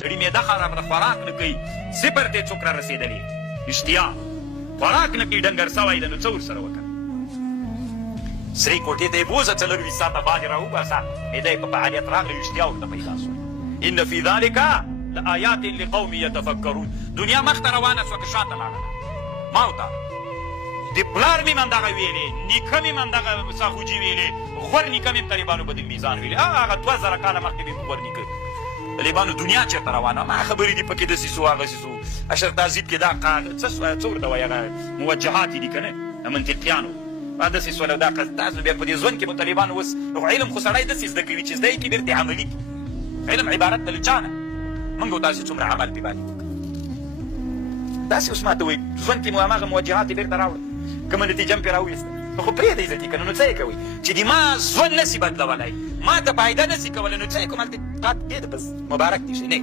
سړي معده خرابه ده، خوراک نه کوي، صفر ته څوک را رسېدلي، اشتیا خوراک نه کوي، ډنګر سوی ده، نو څه ورسره وکړه؟ سرې کوټې ته یې بوځه، 4 ساعته بعد یې راوباسه، معده یې په فعالیت راغله، اشتیا ورته پیدا شوه. ان فی ذلک لآیات لقوم یتفکرون. دنیا مخته روانه شوه که شاته لاړله؟ ما ورته د پلار مې من دغه ویلې، نیکه مې من دغه ساخوجي ویلې، غور نیکه مې طالبانو بدل میزان ویلې، هغه 2000 کاله مخکې مې غور نیکه طالبانو دنیا چېرته روانه، ما خبرې دي پکې داسې سو هغسې سو. اشرف تعذیب کې دا څه ورته وایي، هغه موجهات دي که نه منطقیانو، داسې سوله دا تاسو بیا په دې ژوند کې به طالبانو اوس علم خو سړی داسې زده کوي چې زده یې کړي بېرته عملي کړي. علم عبارت ده له چا نه، موږ به تاسې څومره عمل پې باندې وکړو. داسې اوس ما ته وایي ژوند کې مو هماغه موجهات یې بېرته راوړه، کومه نتیجه مې پرې راوویسته، نو خو پرېږدئ عزتي که نه، نو څه یې کوئ چې د ما ژوند نسي بدلولی، ما ته فایده نسي کولی، نو څه یې کوم هلته پاتې کېږده، بس مبارک دي شي، نیک